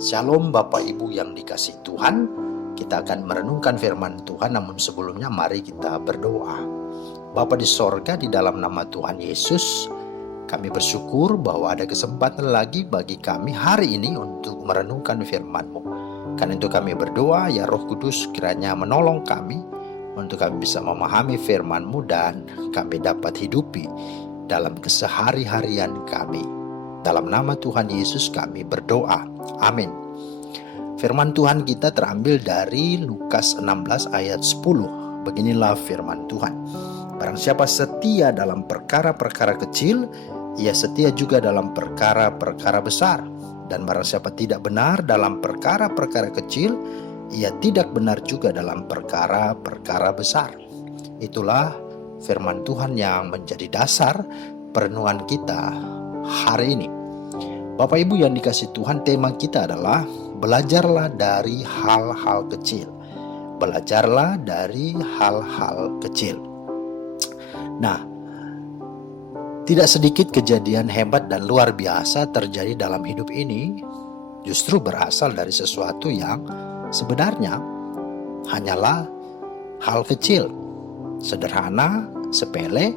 Shalom Bapak Ibu yang dikasihi Tuhan. Kita akan merenungkan firman Tuhan, namun sebelumnya mari kita berdoa. Bapa di sorga, di dalam nama Tuhan Yesus, kami bersyukur bahwa ada kesempatan lagi bagi kami hari ini untuk merenungkan firman-Mu. Karena itu kami berdoa, ya Roh Kudus kiranya menolong kami untuk kami bisa memahami firman-Mu dan kami dapat hidupi dalam kesehari-harian kami. Dalam nama Tuhan Yesus kami berdoa. Amin. Firman Tuhan kita terambil dari Lukas 16 ayat 10. Beginilah firman Tuhan. Barang siapa setia dalam perkara-perkara kecil, ia setia juga dalam perkara-perkara besar. Dan barang siapa tidak benar dalam perkara-perkara kecil, ia tidak benar juga dalam perkara-perkara besar. Itulah firman Tuhan yang menjadi dasar perenungan kita hari ini. Bapak Ibu yang dikasihi Tuhan, tema kita adalah belajarlah dari hal-hal kecil. Belajarlah dari hal-hal kecil. Nah, tidak sedikit kejadian hebat dan luar biasa terjadi dalam hidup ini justru berasal dari sesuatu yang sebenarnya hanyalah hal kecil, sederhana, sepele,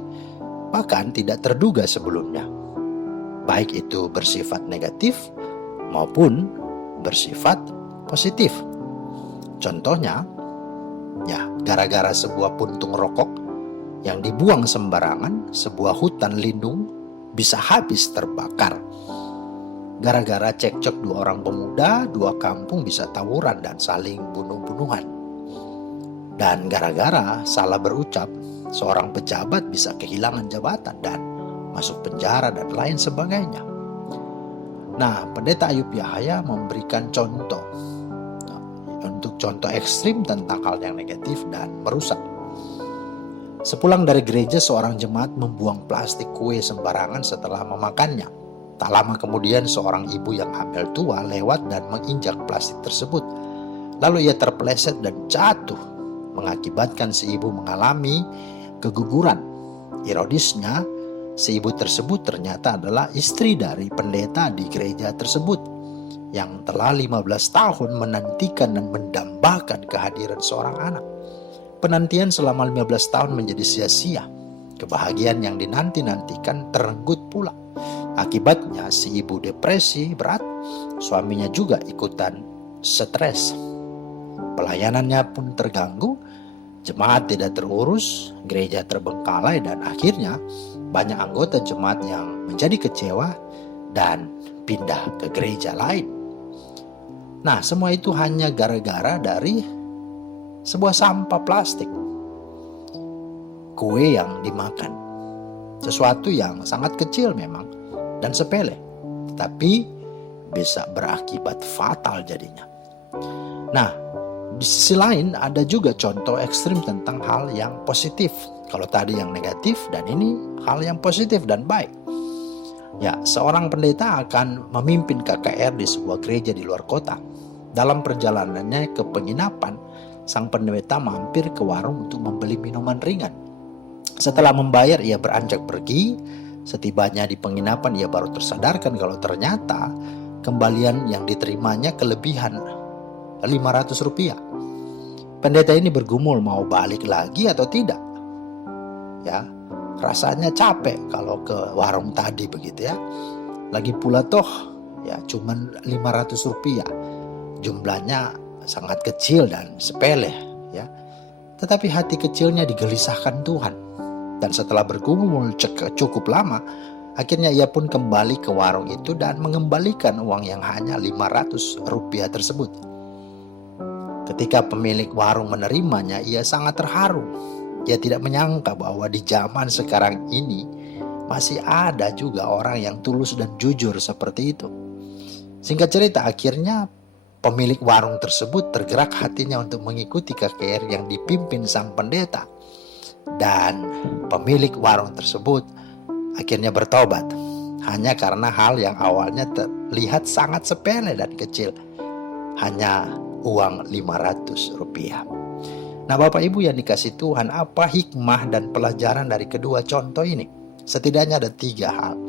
bahkan tidak terduga sebelumnya. Baik itu bersifat negatif maupun bersifat positif. Contohnya, ya gara-gara sebuah puntung rokok yang dibuang sembarangan, sebuah hutan lindung bisa habis terbakar. Gara-gara cekcok dua orang pemuda, dua kampung bisa tawuran dan saling bunuh-bunuhan. Dan gara-gara salah berucap, seorang pejabat bisa kehilangan jabatan dan masuk penjara dan lain sebagainya. Nah, Pendeta Ayub Yahya memberikan contoh untuk contoh ekstrim tentang hal yang negatif dan merusak. Sepulang dari gereja, seorang jemaat membuang plastik kue sembarangan setelah memakannya. Tak lama kemudian seorang ibu yang hamil tua lewat dan menginjak plastik tersebut. Lalu ia terpeleset dan jatuh, mengakibatkan si ibu mengalami keguguran. Ironisnya, si ibu tersebut ternyata adalah istri dari pendeta di gereja tersebut yang telah 15 tahun menantikan dan mendambakan kehadiran seorang anak. Penantian selama 15 tahun menjadi sia-sia. Kebahagiaan yang dinanti-nantikan terenggut pula. Akibatnya si ibu depresi berat, suaminya juga ikutan stres. Pelayanannya pun terganggu, jemaat tidak terurus, gereja terbengkalai, dan akhirnya banyak anggota jemaat yang menjadi kecewa dan pindah ke gereja lain. Nah, semua itu hanya gara-gara dari sebuah sampah plastik, kue yang dimakan. Sesuatu yang sangat kecil memang dan sepele, tetapi bisa berakibat fatal jadinya. Nah, di sisi lain ada juga contoh ekstrim tentang hal yang positif. Kalau tadi yang negatif dan ini hal yang positif dan baik. Ya, seorang pendeta akan memimpin KKR di sebuah gereja di luar kota. Dalam perjalanannya ke penginapan, sang pendeta mampir ke warung untuk membeli minuman ringan. Setelah membayar, ia beranjak pergi. Setibanya di penginapan, ia baru tersadarkan kalau ternyata kembalian yang diterimanya kelebihan Rp500. Pendeta ini bergumul mau balik lagi atau tidak. Ya, rasanya capek kalau ke warung tadi begitu ya. Lagi pula toh ya cuman Rp500. Jumlahnya sangat kecil dan sepele ya. Tetapi hati kecilnya digelisahkan Tuhan. Dan setelah bergumul cukup lama, akhirnya ia pun kembali ke warung itu dan mengembalikan uang yang hanya Rp500 tersebut. Ketika pemilik warung menerimanya, ia sangat terharu. Ia tidak menyangka bahwa di zaman sekarang ini masih ada juga orang yang tulus dan jujur seperti itu. Singkat cerita, akhirnya pemilik warung tersebut tergerak hatinya untuk mengikuti KKR yang dipimpin sang pendeta. Dan pemilik warung tersebut akhirnya bertobat. Hanya karena hal yang awalnya terlihat sangat sepele dan kecil. Hanya uang Rp500. Nah, Bapak Ibu yang dikasihi Tuhan, apa hikmah dan pelajaran dari kedua contoh ini? Setidaknya ada 3 hal.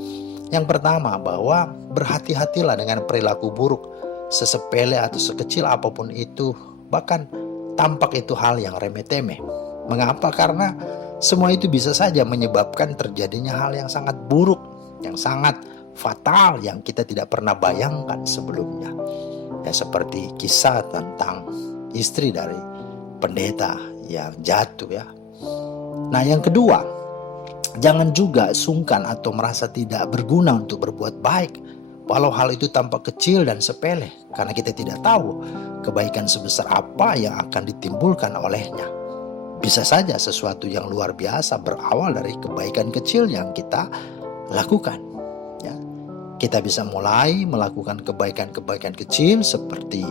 Yang pertama, bahwa berhati-hatilah dengan perilaku buruk sesepele atau sekecil apapun itu, bahkan tampak itu hal yang remeh-temeh. Mengapa? Karena semua itu bisa saja menyebabkan terjadinya hal yang sangat buruk, yang sangat fatal, yang kita tidak pernah bayangkan sebelumnya. Ya, seperti kisah tentang istri dari pendeta yang jatuh ya. Nah, yang kedua, jangan juga sungkan atau merasa tidak berguna untuk berbuat baik, walau hal itu tampak kecil dan sepele, karena kita tidak tahu kebaikan sebesar apa yang akan ditimbulkan olehnya. Bisa saja sesuatu yang luar biasa berawal dari kebaikan kecil yang kita lakukan. Ya, kita bisa mulai melakukan kebaikan-kebaikan kecil seperti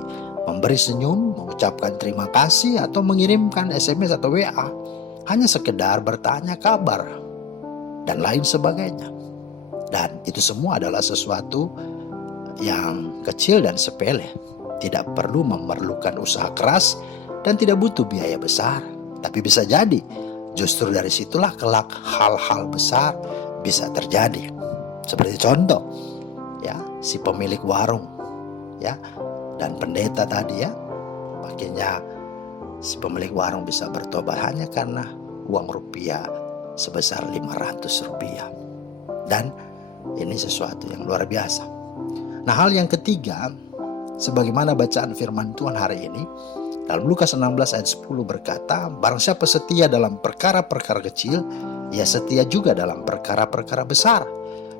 memberi senyum, mengucapkan terima kasih, atau mengirimkan SMS atau WA, hanya sekedar bertanya kabar, dan lain sebagainya. Dan itu semua adalah sesuatu yang kecil dan sepele, tidak perlu memerlukan usaha keras dan tidak butuh biaya besar. Tapi bisa jadi justru dari situlah kelak hal-hal besar bisa terjadi. Seperti contoh ya, si pemilik warung ya dan pendeta tadi ya, akhirnya si pemilik warung bisa bertobat hanya karena uang rupiah sebesar 500 rupiah. Dan ini sesuatu yang luar biasa. Nah, hal yang ketiga, sebagaimana bacaan firman Tuhan hari ini, dalam Lukas 16 ayat 10 berkata, barang siapa setia dalam perkara-perkara kecil, ia setia juga dalam perkara-perkara besar.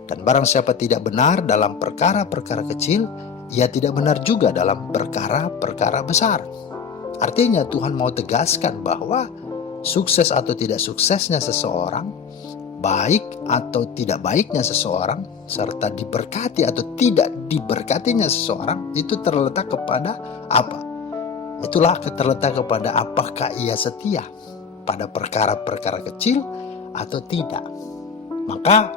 Dan barang siapa tidak benar dalam perkara-perkara kecil, ia tidak benar juga dalam perkara-perkara besar. Artinya Tuhan mau tegaskan bahwa sukses atau tidak suksesnya seseorang, baik atau tidak baiknya seseorang, serta diberkati atau tidak diberkatinya seseorang, itu terletak kepada apa? Itulah terletak kepada apakah ia setia pada perkara-perkara kecil atau tidak. Maka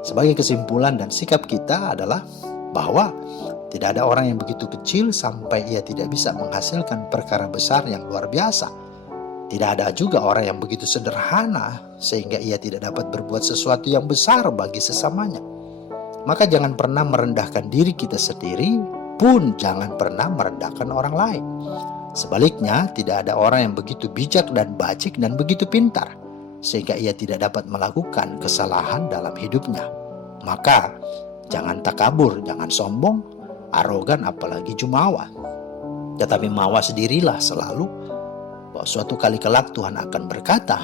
sebagai kesimpulan dan sikap kita adalah bahwa tidak ada orang yang begitu kecil sampai ia tidak bisa menghasilkan perkara besar yang luar biasa. Tidak ada juga orang yang begitu sederhana sehingga ia tidak dapat berbuat sesuatu yang besar bagi sesamanya. Maka jangan pernah merendahkan diri kita sendiri, pun jangan pernah merendahkan orang lain. Sebaliknya, tidak ada orang yang begitu bijak dan bacik dan begitu pintar sehingga ia tidak dapat melakukan kesalahan dalam hidupnya. Maka jangan takabur, jangan sombong, arogan, apalagi jumawa. Tetapi mawas dirilah selalu bahwa suatu kali kelak Tuhan akan berkata,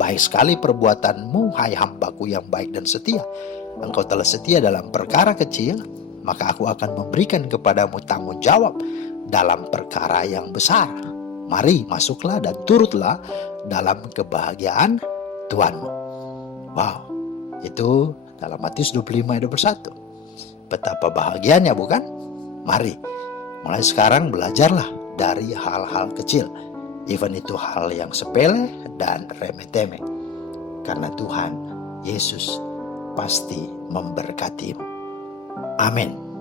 baik sekali perbuatanmu, hai hambaku yang baik dan setia. Engkau telah setia dalam perkara kecil, maka aku akan memberikan kepadamu tanggung jawab dalam perkara yang besar. Mari masuklah dan turutlah dalam kebahagiaan Tuhanmu. Wow, itu dalam Matius 25 ayat 21. Betapa bahagianya, bukan? Mari, mulai sekarang belajarlah dari hal-hal kecil, even itu hal yang sepele dan remeh-temeh, karena Tuhan Yesus pasti memberkatimu. Amin.